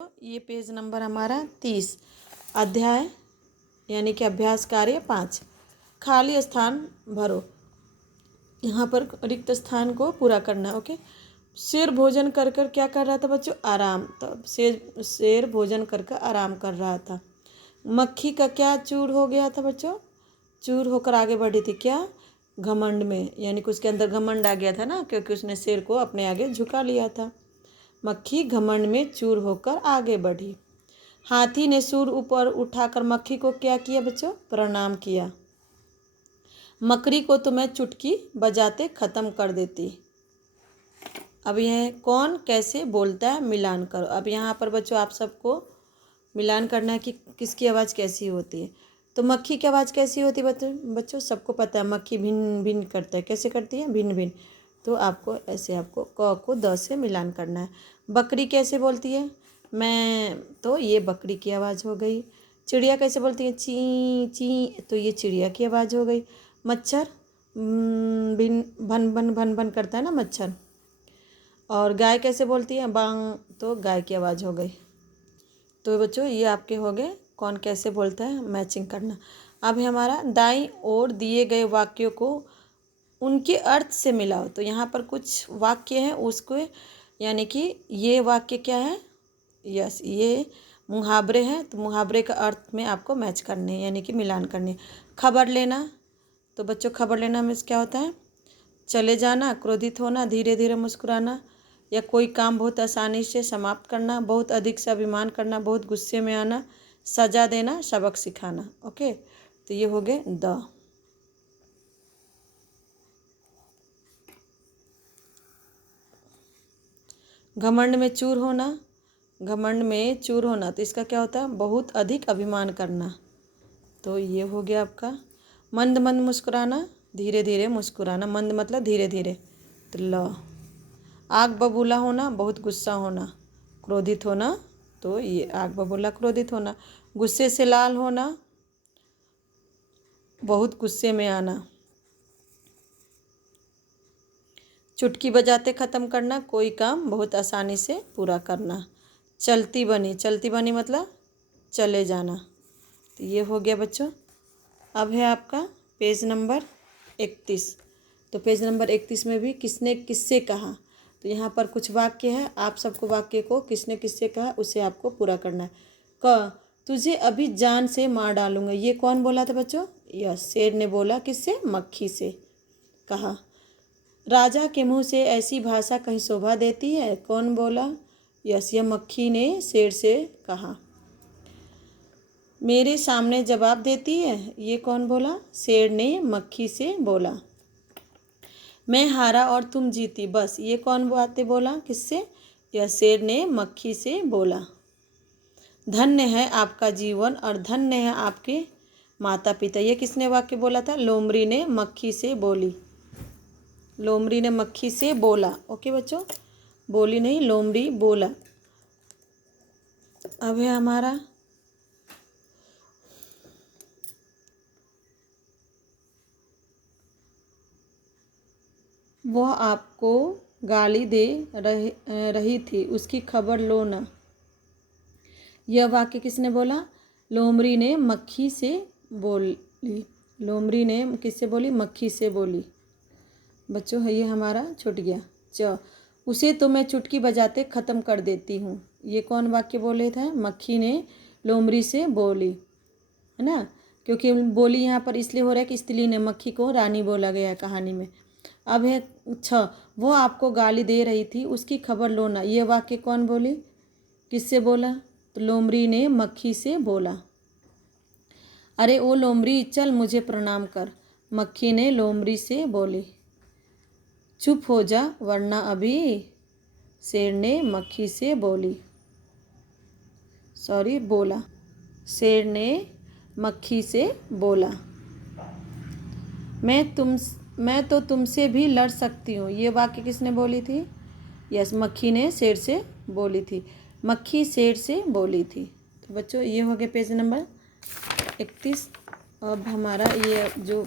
ये page number हमारा 30 अध्याय यानी कि अभ्यास कार्य 5 खाली स्थान भरो। यहाँ पर रिक्त स्थान को पूरा करना। ओके। शेर भोजन कर कर क्या कर रहा था बच्चों? आराम। तो शेर भोजन कर कर आराम कर रहा था। मक्खी का क्या चूर हो गया था बच्चों? चूर होकर आगे बढ़ी थी। क्या? घमंड में, यानी कि उसके अंदर घमंड आ गया था ना, क्योंकि उसने शेर को अपने आगे झुका लिया था। मक्खी घमंड में चूर होकर आगे बढ़ी। हाथी ने सूर ऊपर उठाकर मक्खी को क्या किया बच्चों? प्रणाम किया। मकड़ी को तो मैं चुटकी बजाते खत्म कर देती। अब यह कौन कैसे बोलता है मिलान करो। अब यहाँ पर बच्चों आप सबको मिलान करना है कि किसकी आवाज़ कैसी होती है। तो मक्खी की आवाज़ कैसी होती है बच्चों? सबको पता है मक्खी भिन्न भिन्न करता है। कैसे करती है? भिन्न भिन्न। तो आपको ऐसे आपको क को द से मिलान करना है। बकरी कैसे बोलती है? मैं। तो ये बकरी की आवाज़ हो गई। चिड़िया कैसे बोलती है? ची ची। तो ये चिड़िया की आवाज़ हो गई। मच्छर भिन भन भन भन भन करता है ना मच्छर। और गाय कैसे बोलती है? बांग। तो गाय की आवाज़ हो गई। तो बच्चों ये आपके हो गए कौन कैसे बोलता है मैचिंग करना। अब हमारा दाईं ओर दिए गए वाक्यों को उनके अर्थ से मिलाओ। तो यहाँ पर कुछ वाक्य हैं उसको, यानी कि ये वाक्य क्या है? यस, ये मुहावरे हैं। तो मुहावरे का अर्थ में आपको मैच करने हैं, यानी कि मिलान करने। खबर लेना। तो बच्चों खबर लेना में क्या होता है? चले जाना, क्रोधित होना, धीरे धीरे मुस्कुराना, या कोई काम बहुत आसानी से समाप्त करना, बहुत अधिक से अभिमान करना, बहुत गुस्से में आना, सजा देना, सबक सिखाना। ओके। तो ये हो गए द। घमंड में चूर होना। घमंड में चूर होना तो इसका क्या होता है? बहुत अधिक अभिमान करना। तो ये हो गया आपका। मंद मंद मुस्कुराना, धीरे धीरे मुस्कुराना। मंद मतलब धीरे धीरे। तो ल। आग बबूला होना, बहुत गुस्सा होना। क्रोधित होना, तो ये आग बबूला क्रोधित होना। गुस्से से लाल होना, बहुत गुस्से में आना। चुटकी बजाते ख़त्म करना, कोई काम बहुत आसानी से पूरा करना। चलती बनी। चलती बनी मतलब चले जाना। तो ये हो गया बच्चों। अब है आपका पेज नंबर 31। तो पेज नंबर 31 में भी किसने किससे कहा। तो यहाँ पर कुछ वाक्य है, आप सबको वाक्य को किसने किससे कहा उसे आपको पूरा करना है। क तुझे अभी जान से मार डालूंगा। ये कौन बोला था बच्चों? यस, शेर ने बोला। किससे? मक्खी से कहा। राजा के मुंह से ऐसी भाषा कहीं शोभा देती है। कौन बोला? यस, यह मक्खी ने शेर से कहा। मेरे सामने जवाब देती है। ये कौन बोला? शेर ने मक्खी से बोला। मैं हारा और तुम जीती बस। ये कौन बातें बोला? किससे? यह शेर ने मक्खी से बोला। धन्य है आपका जीवन और धन्य है आपके माता पिता। ये किसने वाक्य बोला था? लोमड़ी ने मक्खी से बोली। लोमड़ी ने मक्खी से बोला। ओके बच्चों, बोली नहीं, लोमड़ी बोला। अब है हमारा वह आपको गाली दे रही थी, उसकी खबर लो ना। यह वाक्य किसने बोला? लोमड़ी ने मक्खी से बोली। लोमड़ी ने किससे बोली? मक्खी से बोली। बच्चों ये हमारा छूट गया। च उसे तो मैं चुटकी बजाते ख़त्म कर देती हूँ। ये कौन वाक्य बोले थे? मक्खी ने लोमड़ी से बोली, है ना। क्योंकि बोली यहाँ पर इसलिए हो रहा है कि स्त्रीलिंग ने, मक्खी को रानी बोला गया है कहानी में। अब है वो आपको गाली दे रही थी, उसकी खबर लो ना। ये वाक्य कौन बोली? किससे बोला? तो लोमड़ी ने मक्खी से बोला। अरे ओ लोमड़ी, चल मुझे प्रणाम कर। मक्खी ने लोमड़ी से बोली। चुप हो जा वरना अभी, शेर ने मक्खी से बोली। बोला। शेर ने मक्खी से बोला। मैं तो तुमसे भी लड़ सकती हूँ। ये वाक्य किसने बोली थी? यस, मक्खी ने शेर से बोली थी। मक्खी शेर से बोली थी। तो बच्चों ये हो गया पेज नंबर 31। अब हमारा ये जो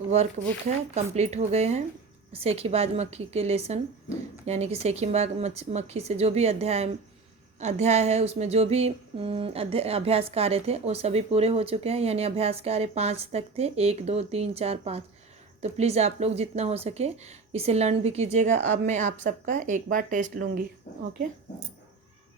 वर्कबुक है कंप्लीट हो गए हैं। सेखीबाज मक्खी के लेसन, यानी कि सेखीबाज मक्खी से जो भी अध्याय अध्याय है उसमें जो भी अभ्यास कार्य थे वो सभी पूरे हो चुके हैं, यानी अभ्यास कार्य 5 तक थे, 1 2 3 4 5। तो प्लीज़ आप लोग जितना हो सके इसे लर्न भी कीजिएगा। अब मैं आप सबका एक बार टेस्ट लूँगी। ओके।